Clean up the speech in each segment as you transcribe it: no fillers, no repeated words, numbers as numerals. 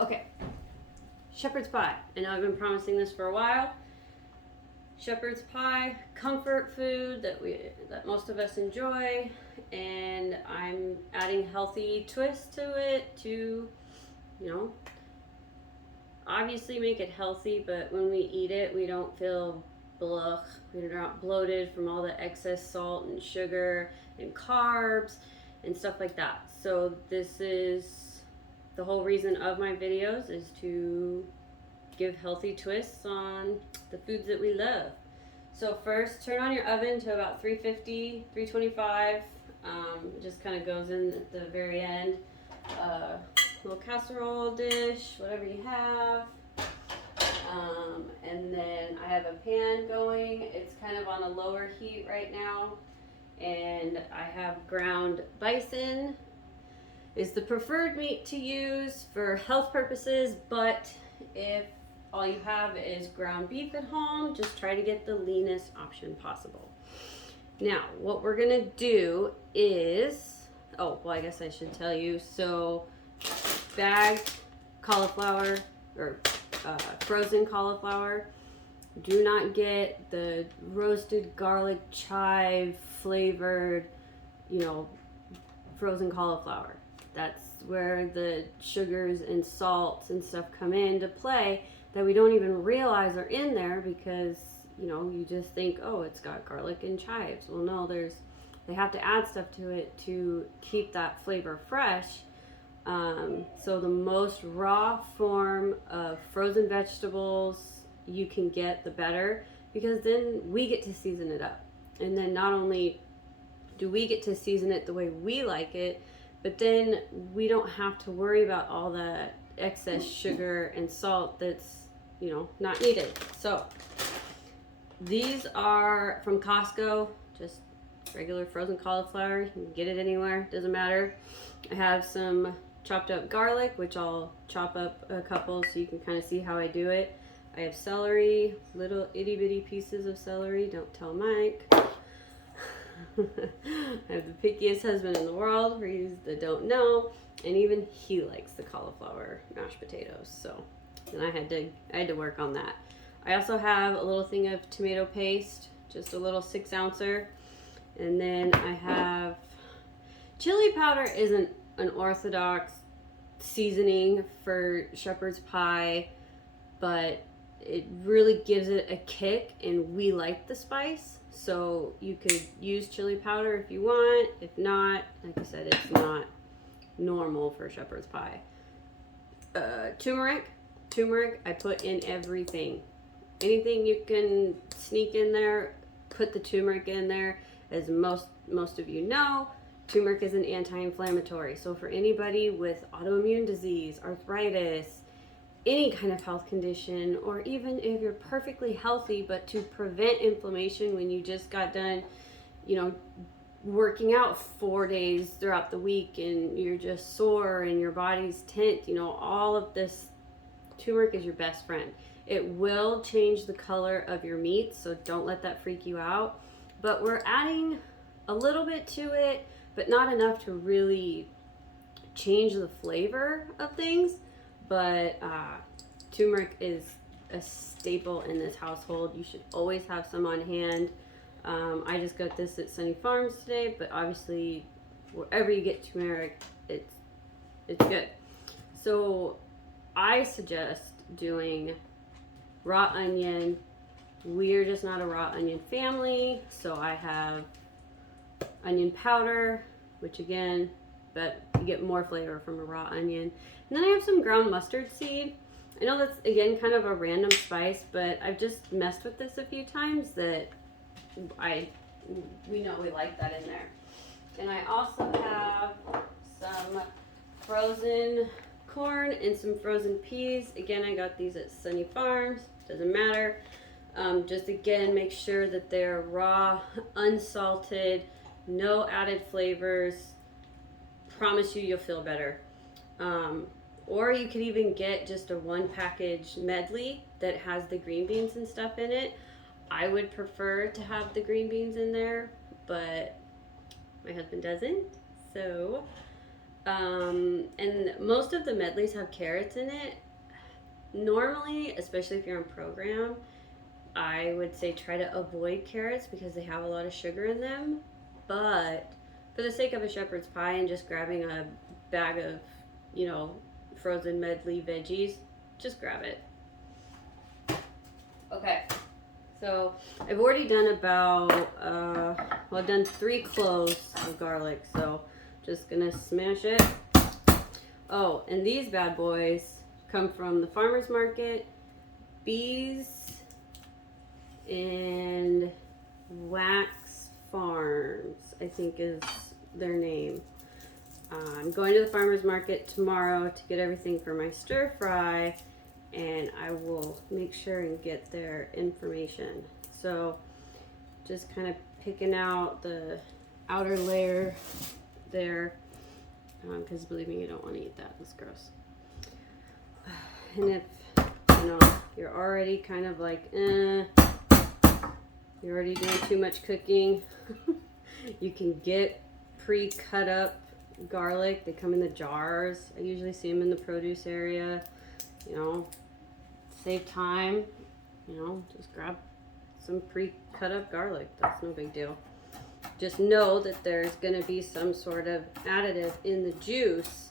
Okay, shepherd's pie. I know I've been promising this for a while. Shepherd's pie, comfort food that most of us enjoy, and I'm adding healthy twist to it to, obviously make it healthy, but when we eat it, we don't feel blah. We're not bloated from all the excess salt and sugar and carbs and stuff like that. So this is the whole reason of my videos, is to give healthy twists on the foods that we love. So first, turn on your oven to about 350, 325. It just kind of goes in at the very end. Little casserole dish, whatever you have. And then I have a pan going. It's kind of on a lower heat right now. And I have ground bison. Is the preferred meat to use for health purposes, but if all you have is ground beef at home, just try to get the leanest option possible. Now, what we're gonna do is, I guess I should tell you, so bagged cauliflower or frozen cauliflower, do not get the roasted garlic chive flavored, frozen cauliflower. That's where the sugars and salts and stuff come into play that we don't even realize are in there, because you just think, oh, it's got garlic and chives. Well, no, they have to add stuff to it to keep that flavor fresh. So the most raw form of frozen vegetables you can get, the better, because then we get to season it up. And then not only do we get to season it the way we like it, but then we don't have to worry about all the excess sugar and salt that's, not needed. So these are from Costco, just regular frozen cauliflower. You can get it anywhere, doesn't matter. I have some chopped up garlic, which I'll chop up a couple so you can kind of see how I do it. I have celery, little itty bitty pieces of celery, don't tell Mike. I have the pickiest husband in the world, for you that don't know, and even he likes the cauliflower mashed potatoes. So, and I had to work on that. I also have a little thing of tomato paste, just a little 6-ouncer, and then I have chili powder. Isn't an orthodox seasoning for shepherd's pie, but it really gives it a kick, and we like the spice. So you could use chili powder if you want. If not, like I said, it's not normal for shepherd's pie. Turmeric, I put in everything. Anything you can sneak in there, put the turmeric in there. As most of you know, turmeric is an anti-inflammatory. So for anybody with autoimmune disease, arthritis, any kind of health condition, or even if you're perfectly healthy, but to prevent inflammation when you just got done, working out 4 days throughout the week and you're just sore and your body's tense, all of this, turmeric is your best friend. It will change the color of your meat, so don't let that freak you out. But we're adding a little bit to it, but not enough to really change the flavor of things. But turmeric is a staple in this household. You should always have some on hand. I just got this at Sunny Farms today, but obviously wherever you get turmeric, it's good. So I suggest doing raw onion. We're just not a raw onion family, so I have onion powder, which again, but you get more flavor from a raw onion. And then I have some ground mustard seed. I know that's, again, kind of a random spice, but I've just messed with this a few times that we know we like that in there. And I also have some frozen corn and some frozen peas. Again, I got these at Sunny Farms, doesn't matter. Just again, make sure that they're raw, unsalted, no added flavors. Promise you'll feel better. Or you could even get just a 1-package medley that has the green beans and stuff in it. I would prefer to have the green beans in there, but my husband doesn't. So And most of the medleys have carrots in it. Normally, especially if you're on program, I would say try to avoid carrots because they have a lot of sugar in them. But for the sake of a shepherd's pie and just grabbing a bag of, you know, frozen medley veggies, just grab it. Okay, so I've already done about, I've done 3 cloves of garlic, so just gonna smash it. Oh, and these bad boys come from the farmer's market. Bees and Wax Farms, I think is their name. I'm going to the farmer's market tomorrow to get everything for my stir fry, and I will make sure and get their information. So just kind of picking out the outer layer there, because believe me, you don't want to eat that. It's gross. And if you know you're already kind of like, you're already doing too much cooking, you can get pre-cut up garlic. They come in the jars. I usually see them in the produce area. You know, save time. You know, just grab some pre-cut up garlic. That's no big deal. Just know that there's going to be some sort of additive in the juice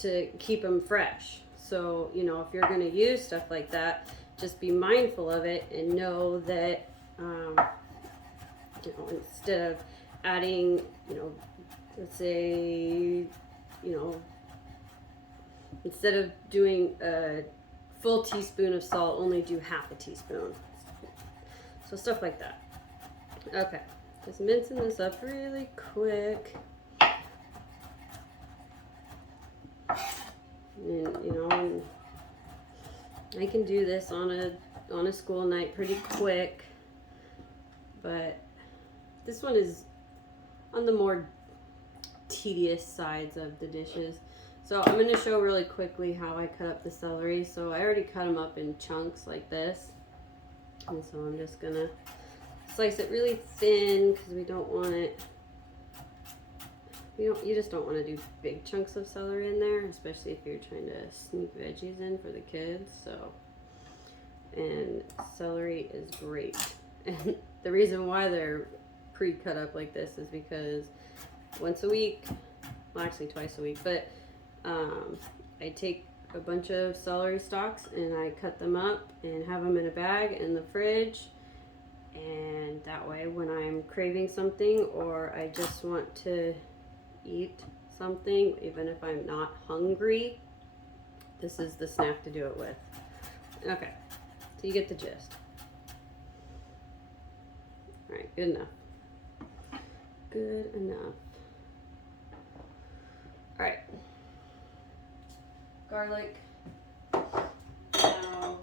to keep them fresh. So, you know, if you're going to use stuff like that, just be mindful of it and know that, you know, instead of adding, you know, let's say, you know, instead of doing a full teaspoon of salt, only do half a teaspoon. So stuff like that. Okay, just mincing this up really quick. And, you know, I can do this on a school night pretty quick, but this one is on the more tedious sides of the dishes. So I'm going to show really quickly how I cut up the celery. So I already cut them up in chunks like this, and so I'm just going to slice it really thin because we don't want it. You just don't want to do big chunks of celery in there, especially if you're trying to sneak veggies in for the kids. So, and celery is great. And the reason why they're pre-cut up like this is because once a week, well actually twice a week, but I take a bunch of celery stalks and I cut them up and have them in a bag in the fridge. And that way when I'm craving something or I just want to eat something, even if I'm not hungry, this is the snack to do it with. Okay, so you get the gist. All right, good enough. Good enough. All right, garlic. Now,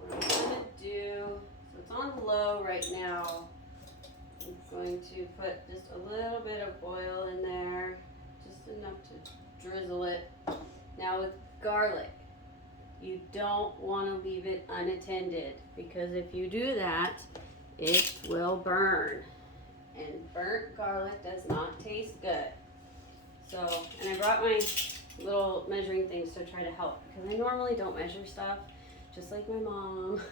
what I'm gonna do, so it's on low right now. I'm going to put just a little bit of oil in there, just enough to drizzle it. Now with garlic, you don't want to leave it unattended, because if you do that, it will burn. And burnt garlic does not taste good. So, and I brought my little measuring things to try to help, because I normally don't measure stuff, just like my mom.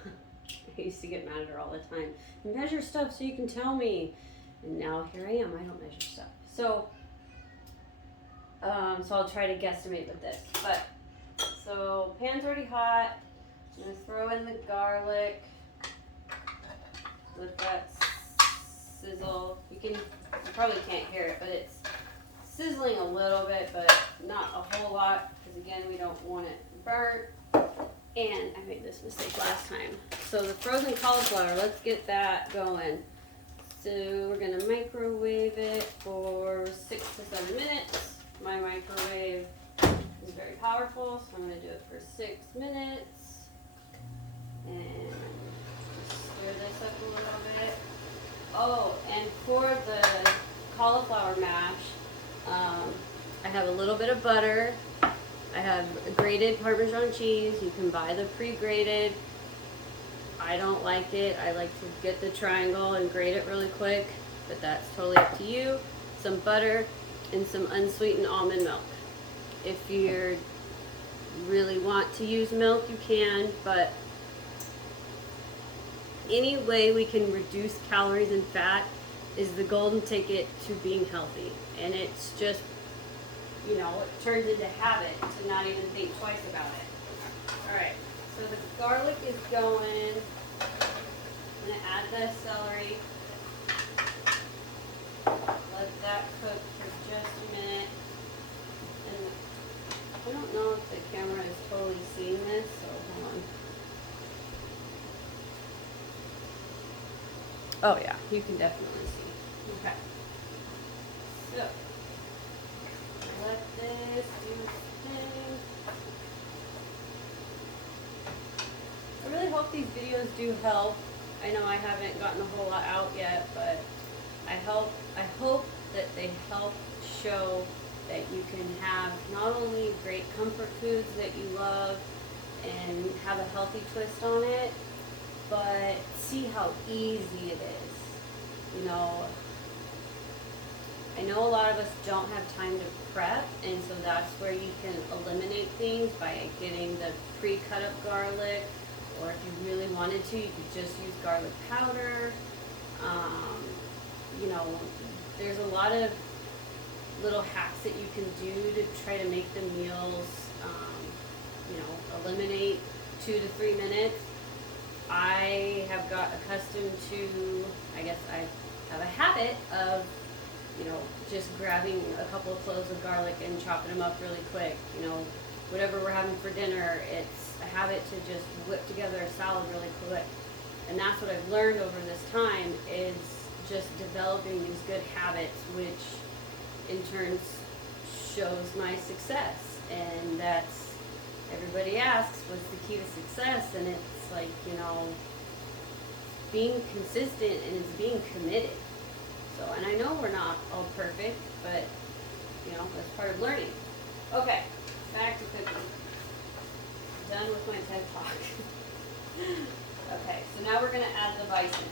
I used to get mad at her all the time. Measure stuff so you can tell me. And now here I am, I don't measure stuff. So, so I'll try to guesstimate with this. But, so pan's already hot. I'm gonna throw in the garlic. Let that sizzle. You probably can't hear it, but it's sizzling a little bit, but not a whole lot, because again, we don't want it burnt. And I made this mistake last time. So the frozen cauliflower, let's get that going. So we're gonna microwave it for 6 to 7 minutes. My microwave is very powerful, so I'm gonna do it for 6 minutes. And stir this up a little bit. Oh, and for the cauliflower mash, I have a little bit of butter. I have grated Parmesan cheese. You can buy the pre-grated. I don't like it. I like to get the triangle and grate it really quick, but that's totally up to you. Some butter and some unsweetened almond milk. If you really want to use milk, you can, but any way we can reduce calories and fat is the golden ticket to being healthy. And it's just, you know, it turns into habit to not even think twice about it. Alright, so the garlic is going. I'm going to add the celery. Let that cook for just a minute. And I don't know if the camera is totally seeing this, so hold on. Oh yeah, you can definitely see. Okay. So, let this do its thing. I really hope these videos do help. I know I haven't gotten a whole lot out yet, but I hope that they help show that you can have not only great comfort foods that you love and have a healthy twist on it, but see how easy it is. You know, I know a lot of us don't have time to prep, and so that's where you can eliminate things by getting the pre-cut up garlic, or if you really wanted to, you could just use garlic powder. You know, there's a lot of little hacks that you can do to try to make the meals, you know, eliminate 2 to 3 minutes. I have got accustomed to, I guess I have a habit of, you know, just grabbing a couple of cloves of garlic and chopping them up really quick. You know, whatever we're having for dinner, it's a habit to just whip together a salad really quick. And that's what I've learned over this time, is just developing these good habits, which in turn shows my success. And that's, everybody asks, what's the key to success? And it's like, you know, being consistent, and it's being committed. So, and I know we're not all perfect, but, you know, that's part of learning. Okay, back to cooking. Done with my TED Talk. Okay, so now we're going to add the bison.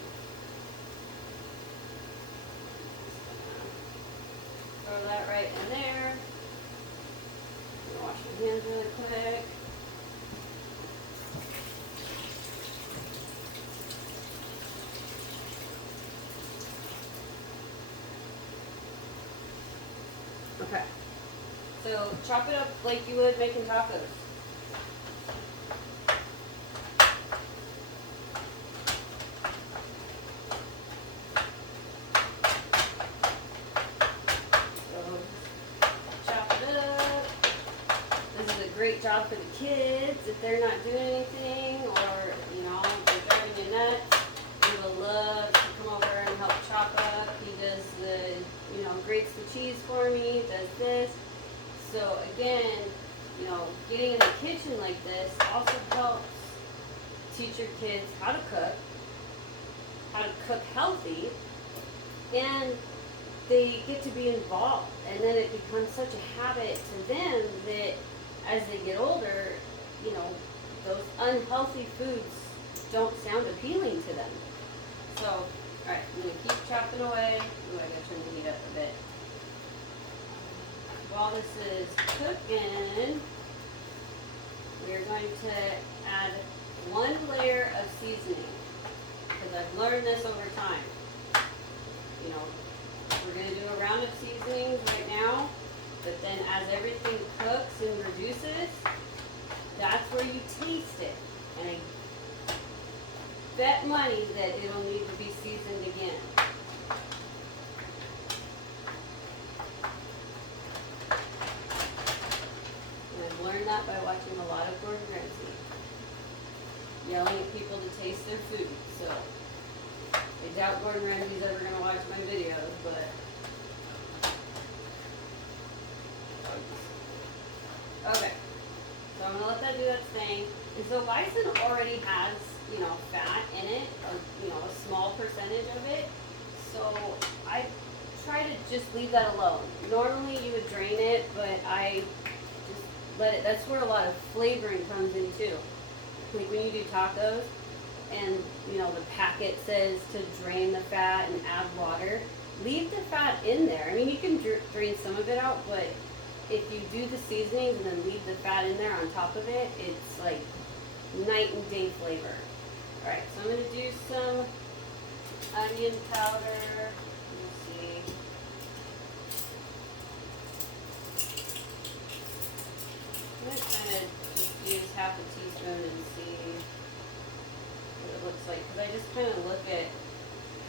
Throw that right in there. I'm gonna wash my hands really quick. Okay. So chop it up like you would making tacos. Great job for the kids if they're not doing anything, or, you know, they're driving you nuts. He will love to come over and help chop up. He does the, you know, grates the cheese for me, does this. So again, you know, getting in the kitchen like this also helps teach your kids how to cook healthy, and they get to be involved, and then it becomes such a habit to them that as they get older, you know, those unhealthy foods don't sound appealing to them. So, alright, I'm going to keep chopping away. Ooh, I gotta turn the heat up a bit. While this is cooking, we're going to add 1 layer of seasoning, because I've learned this over time. You know, we're going to do a round of seasonings right now. But then as everything cooks and reduces, that's where you taste it. And I bet money that it'll need to be seasoned again. And I've learned that by watching a lot of Gordon Ramsay, yelling at people to taste their food. So I doubt Gordon Ramsay's ever going to watch my videos, but okay, so I'm going to let that do its thing. And so bison already has, you know, fat in it, or, you know, a small percentage of it. So I try to just leave that alone. Normally you would drain it, but I just let it, that's where a lot of flavoring comes in too. Like when you do tacos, and, you know, the packet says to drain the fat and add water, leave the fat in there. I mean, you can drain some of it out, but if you do the seasonings and then leave the fat in there on top of it, it's like night and day flavor. Alright, so I'm going to do some onion powder. Let me see. I'm going to kind of just use half a teaspoon and see what it looks like. Because I just kind of look at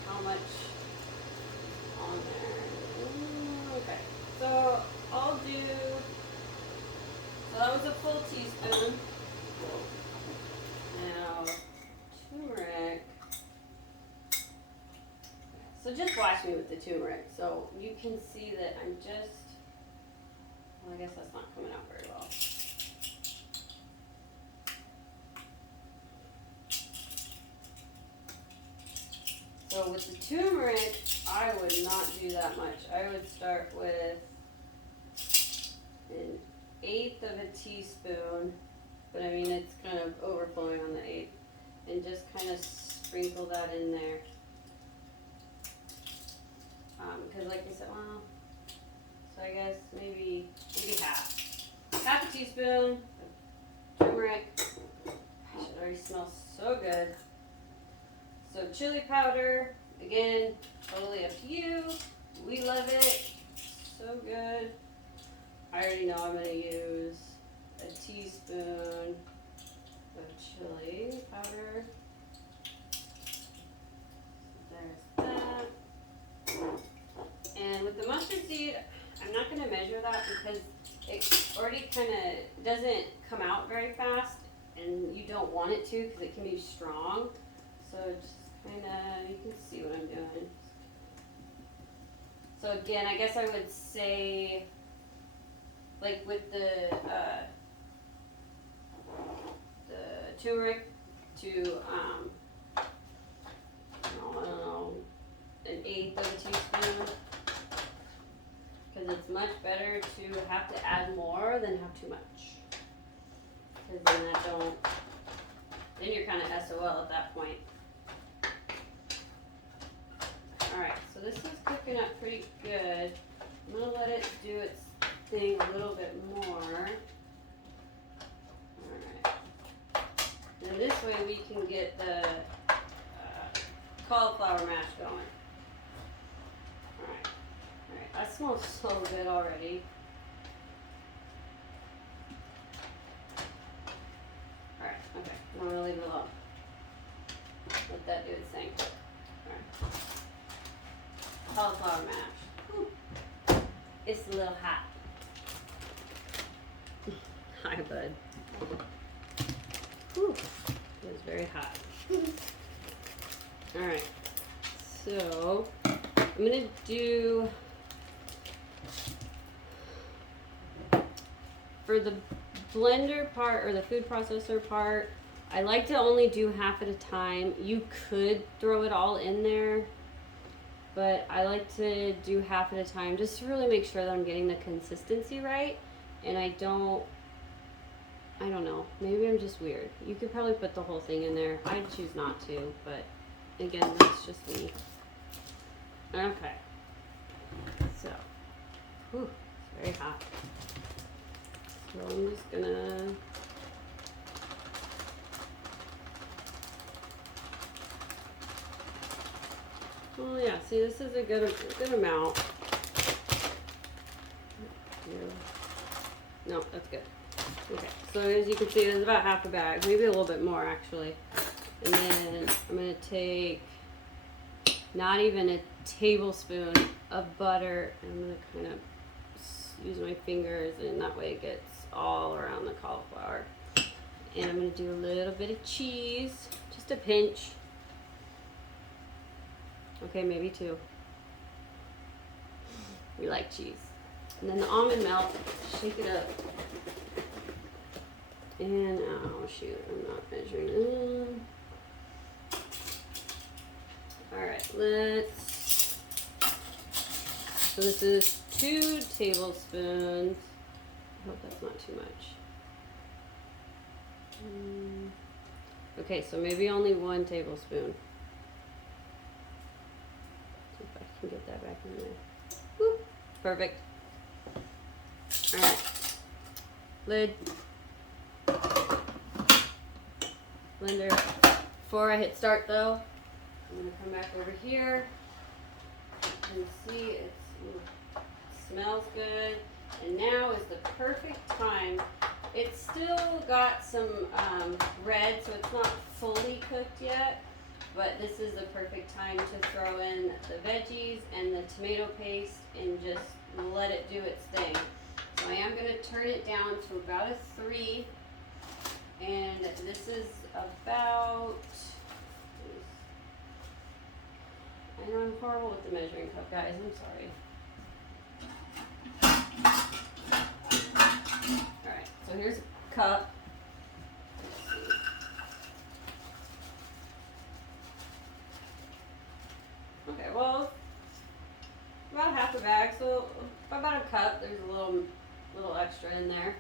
how much on there. Okay, so I'll do, so that was a full teaspoon. Now, turmeric. So just watch me with the turmeric. So you can see that I'm just, well, I guess that's not coming out very well. So with the turmeric, I would not do that much. I would start with 1/8 of a teaspoon, but I mean it's kind of overflowing on the 1/8, and just kind of sprinkle that in there. Because like I said, well, so I guess maybe half a teaspoon of turmeric. Gosh, it already smells so good. So chili powder, again, totally up to you. We love it. So good. I already know I'm going to use a teaspoon of chili powder. There's that. And with the mustard seed, I'm not going to measure that because it already kind of doesn't come out very fast, and you don't want it to because it can be strong. So just kind of, you can see what I'm doing. So again, I guess I would say, like with the turmeric to, I don't know, 1/8 of a teaspoon. Because it's much better to have to add more than have too much. Because then you're kind of SOL at that point. Alright, so this is cooking up pretty good. I'm going to let it do its thing a little bit more. Alright. And this way we can get the cauliflower mash going. Alright. Alright, that smells so good already. Alright, okay. I'm going to leave it alone. Let that do its thing. Alright. Cauliflower mash. Ooh. It's a little hot. Hi, bud. Whew. It was very hot. Alright. So, I'm going to do, for the blender part or the food processor part, I like to only do half at a time. You could throw it all in there, but I like to do half at a time just to really make sure that I'm getting the consistency right. And I don't know, maybe I'm just weird. You could probably put the whole thing in there. I choose not to, but again, that's just me. Okay. So, whew, it's very hot. So I'm just gonna, well, yeah, see, this is a good amount. No, that's good. Okay, so as you can see, there's about half a bag, maybe a little bit more actually. And then I'm gonna take not even a tablespoon of butter, and I'm gonna kind of use my fingers, and that way it gets all around the cauliflower. And I'm gonna do a little bit of cheese, just a pinch. Okay, maybe 2. We like cheese. And then the almond milk, shake it up. And, oh shoot, I'm not measuring. Alright, let's, so this is 2 tablespoons. I hope that's not too much. Okay, so maybe only 1 tablespoon. See if I can get that back in there. Woo, perfect. All right, lid, blender. Before I hit start though, I'm gonna come back over here and see it smells good. And now is the perfect time. It's still got some red, so it's not fully cooked yet, but this is the perfect time to throw in the veggies and the tomato paste and just let it do its thing. So I am going to turn it down to about a 3, and this is about, I know I'm horrible with the measuring cup, guys, I'm sorry. Alright, so here's a cup. Let's see. Okay, well, about half a bag, so about a cup. There's a little extra in there.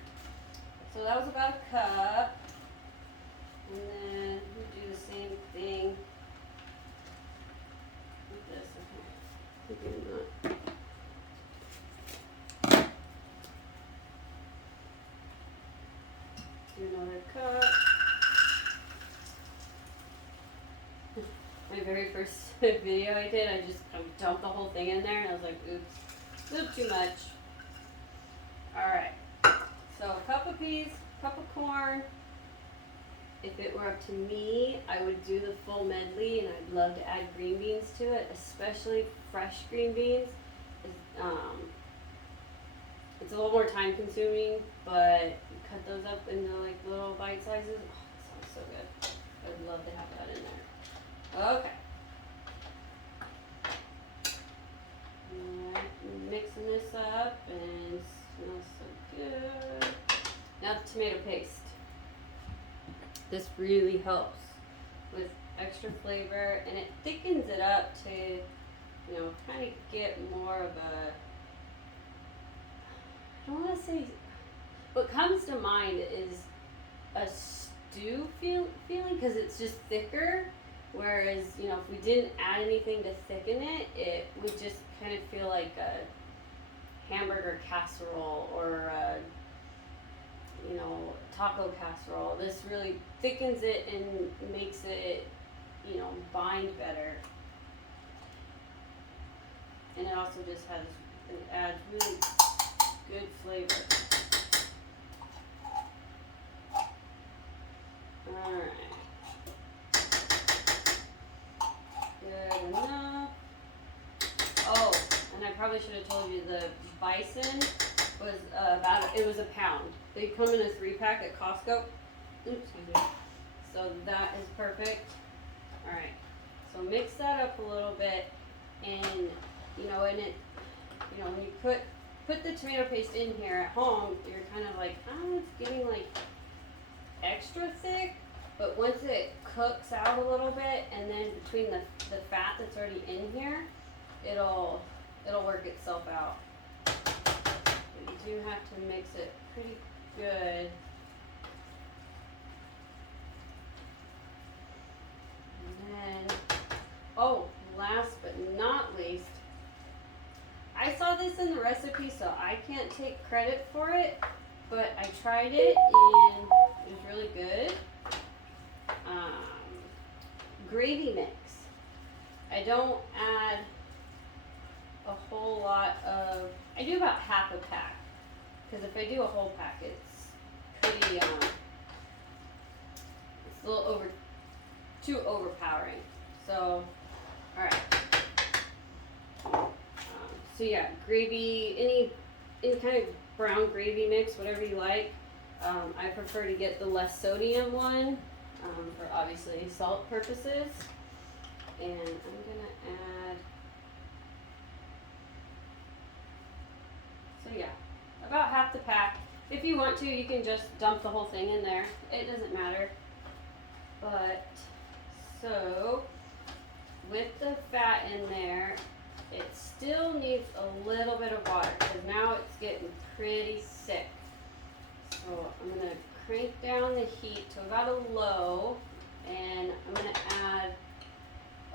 So that was about a cup. And then we do the same thing with this. Okay. Maybe not. Do another cup. My very first video I did, I just dumped the whole thing in there, and I was like, oops, a little too much. Alright, so a cup of peas, cup of corn. If it were up to me, I would do the full medley, and I'd love to add green beans to it, especially fresh green beans. It's a little more time consuming, but you cut those up into like little bite sizes. Oh, that sounds so good. I would love to have that in there. Okay. Alright, mixing this up and it smells so good. Now the tomato paste. This really helps with extra flavor, and it thickens it up to, you know, kind of get more of a, I don't want to say, what comes to mind is a stew feeling, because it's just thicker, whereas, you know, if we didn't add anything to thicken it, it would just kind of feel like a hamburger casserole or a, you know, taco casserole. This really thickens it and makes it, you know, bind better. And it also just has, it adds really good flavor. Alright. Good enough. Oh, and I probably should have told you the bison was it was a pound. They come in a 3-pack at Costco. Oops, excuse me. So that is perfect. Alright. So mix that up a little bit, and you know, and it, you know, when you put the tomato paste in here at home, you're kind of like, oh, it's getting like extra thick. But once it cooks out a little bit, and then between the fat that's already in here, it'll work itself out. But you do have to mix it pretty good. And then, oh, last but not least, I saw this in the recipe, so I can't take credit for it, but I tried it and it was really good. Gravy mix. I don't add a whole lot of, I do about half a pack, because if I do a whole pack, it's pretty, it's a little too overpowering. So, alright. So yeah, gravy, any kind of brown gravy mix, whatever you like. I prefer to get the less sodium one, for obviously salt purposes. And I'm gonna add, so yeah, about half the pack. If you want to, you can just dump the whole thing in there. It doesn't matter. But, so, with the fat in there, it still needs a little bit of water, because now it's getting pretty thick. So I'm going to crank down the heat to about a low, and I'm going to add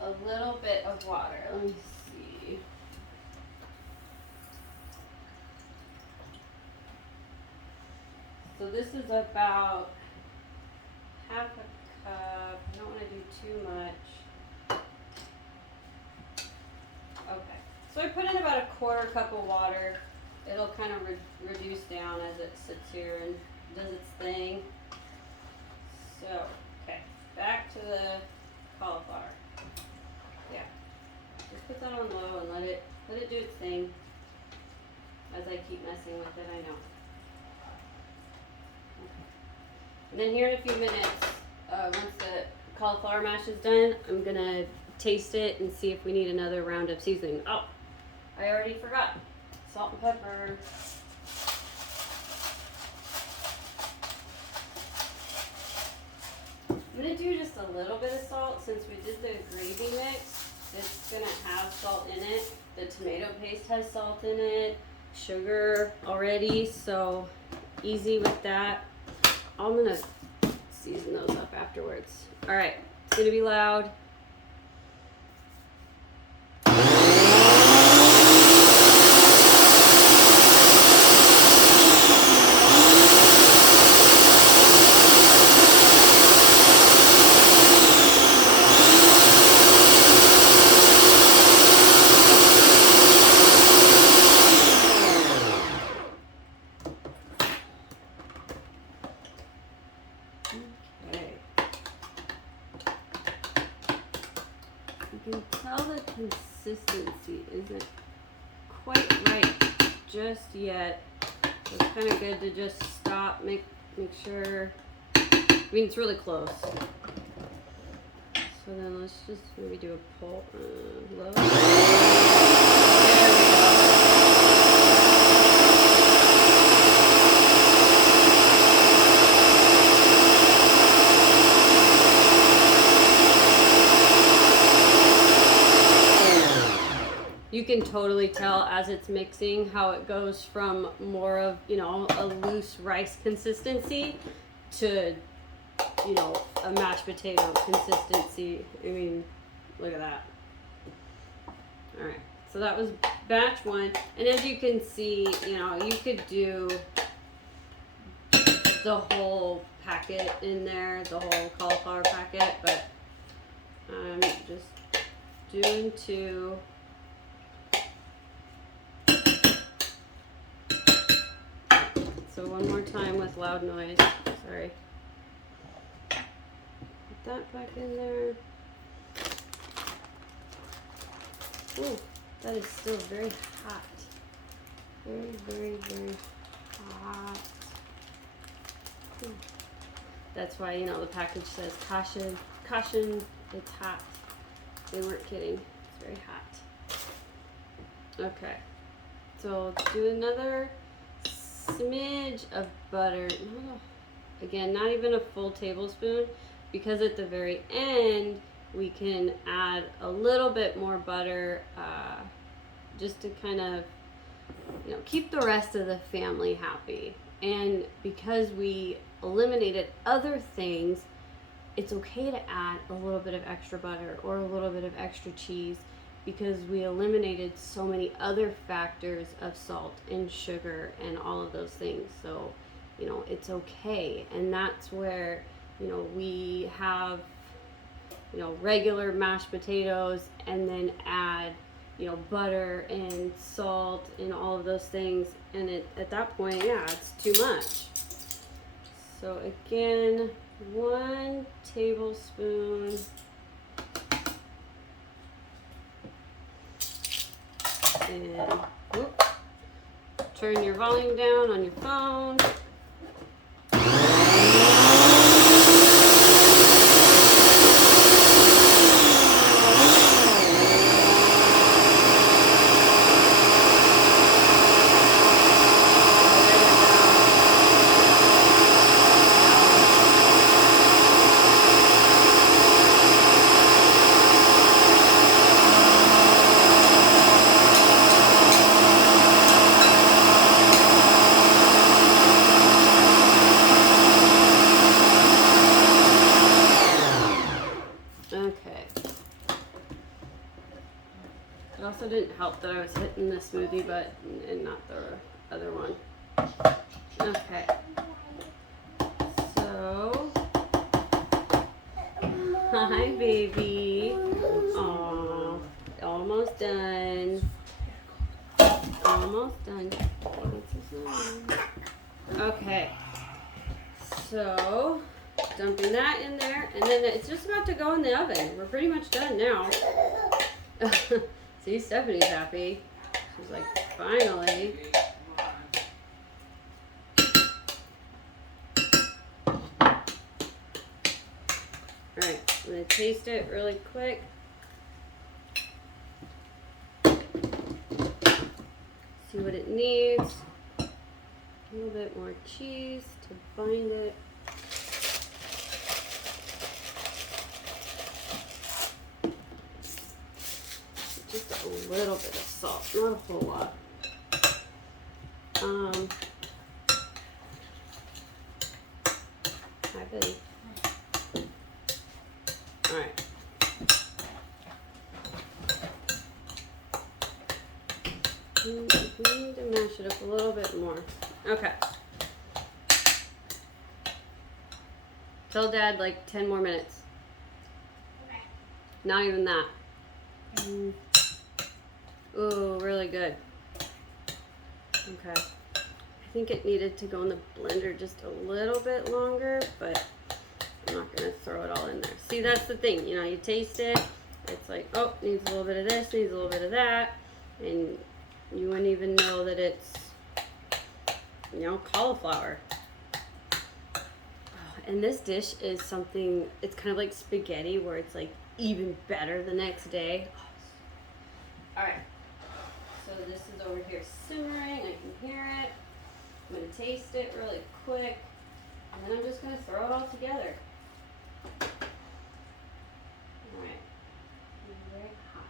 a little bit of water. Let me see. So this is about half a cup. I don't want to do too much. Okay. So I put in about a quarter cup of water. It'll kind of reduce down as it sits here and does its thing. So, okay, back to the cauliflower. Yeah, just put that on low and let it do its thing. As I keep messing with it, I know. Okay. And then here in a few minutes, once the cauliflower mash is done, I'm gonna taste it and see if we need another round of seasoning. Oh, I already forgot. Salt and pepper. I'm gonna do just a little bit of salt since we did the gravy mix. It's gonna have salt in it. The tomato paste has salt in it. Sugar already, so easy with that. I'm gonna season those up afterwards. All right, it's gonna be loud. You can tell the consistency isn't quite right just yet. It's kind of good to just stop, make sure. I mean, it's really close. So then let's just maybe do a pull low. There we go. You can totally tell as it's mixing how it goes from more of, you know, a loose rice consistency to, you know, a mashed potato consistency. I mean, look at that. All right, so that was batch one. And as you can see, you know, you could do the whole packet in there, the whole cauliflower packet, but I'm just doing two. So one more time with loud noise. Sorry. Put that back in there. Ooh, that is still very hot. Very, very, very hot. Ooh. That's why, you know, the package says caution, caution, it's hot. They weren't kidding. It's very hot. Okay. So do another smidge of butter. Again, not even a full tablespoon, because at the very end we can add a little bit more butter, just to kind of, you know, keep the rest of the family happy. And because we eliminated other things, it's okay to add a little bit of extra butter or a little bit of extra cheese, because we eliminated so many other factors of salt and sugar and all of those things. So, you know, it's okay. And that's where, you know, we have, you know, regular mashed potatoes and then add, you know, butter and salt and all of those things. And at that point, yeah, it's too much. So again, 1 tablespoon. And whoop, turn your volume down on your phone. It also didn't help that I was hitting the smoothie button and not the other one. Okay. So, hi baby. Aw, almost done. Almost done. Okay. So, dumping that in there, and then it's just about to go in the oven. We're pretty much done now. See, Stephanie's happy. She's like, finally. Alright, I'm going to taste it really quick. See what it needs. A little bit more cheese to bind it. Just a little bit of salt, not a whole lot. Hi, Betty. All right. We need to mash it up a little bit more. Okay. Tell Dad like 10 more minutes. Okay. Not even that. Ooh, really good. Okay. I think it needed to go in the blender just a little bit longer, but I'm not going to throw it all in there. See, that's the thing. You know, you taste it. It's like, oh, needs a little bit of this, needs a little bit of that. And you wouldn't even know that it's, you know, cauliflower. And this dish is something, it's kind of like spaghetti where it's like even better the next day. All right. So this is over here simmering. I can hear it. I'm going to taste it really quick. And then I'm just going to throw it all together. All right. It's very hot.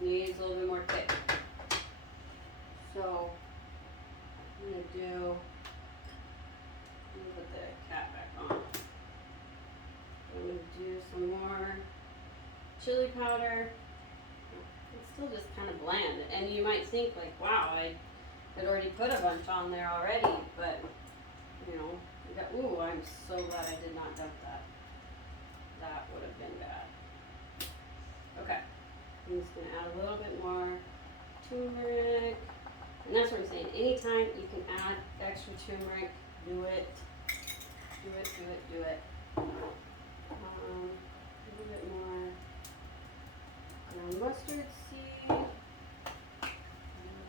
Needs a little bit more kick. So I'm going to do, let me put the cap back on. I'm going to do some more chili powder. It's still just kind of bland. And you might think like, wow, I had already put a bunch on there already, but you know, we got, ooh, I'm so glad I did not dump that. That would have been bad. Okay. I'm just going to add a little bit more turmeric. And that's what I'm saying. Anytime you can add extra turmeric, do it. Do it, do it, do it. A little bit more mustard seed. A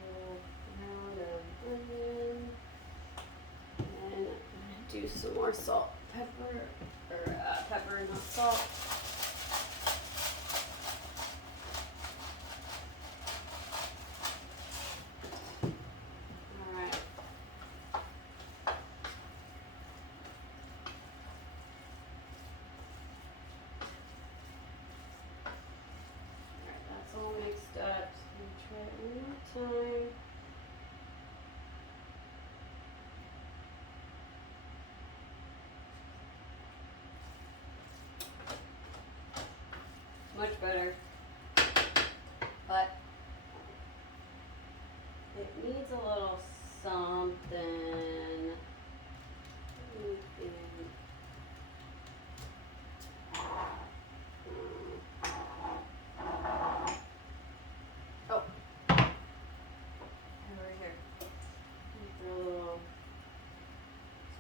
little pound of onion. And I'm going to do some more salt, pepper, or pepper, not salt. Time. Much better, but it needs a little something.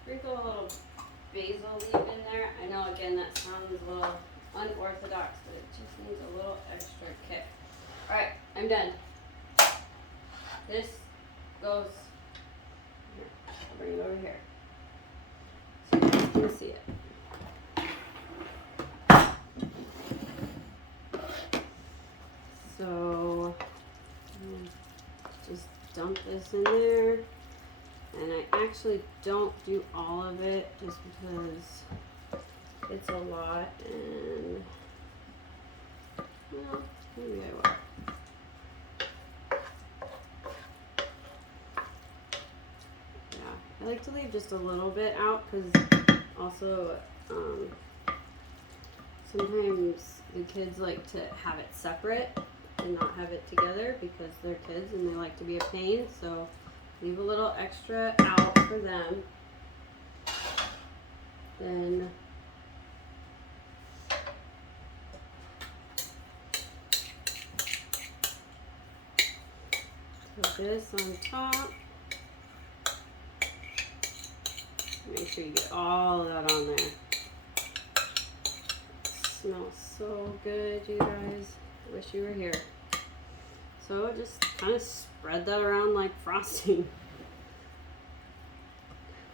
Sprinkle a little basil leaf in there. I know, again, that sounds a little unorthodox, but it just needs a little extra kick. All right, I'm done. This goes here. I'll bring it over here so you guys can see it. So just dump this in there. And I actually don't do all of it just because it's a lot, and well, maybe I will. Yeah, I like to leave just a little bit out because also Sometimes the kids like to have it separate and not have it together because they're kids and they like to be a pain, so leave a little extra out for them. Then put this on top. Make sure you get all of that on there. It smells so good, you guys. I wish you were here. So just kind of spread that around like frosting.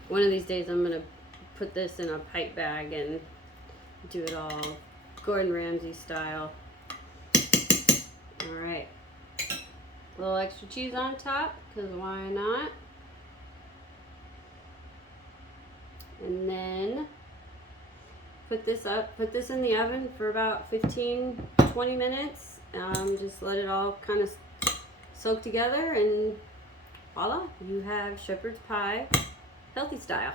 One of these days I'm going to put this in a pipe bag and do it all Gordon Ramsay style. Alright. A little extra cheese on top, because why not? And then put this in the oven for about 15-20 minutes. Just let it all kind of soak together, and voila, you have shepherd's pie healthy style.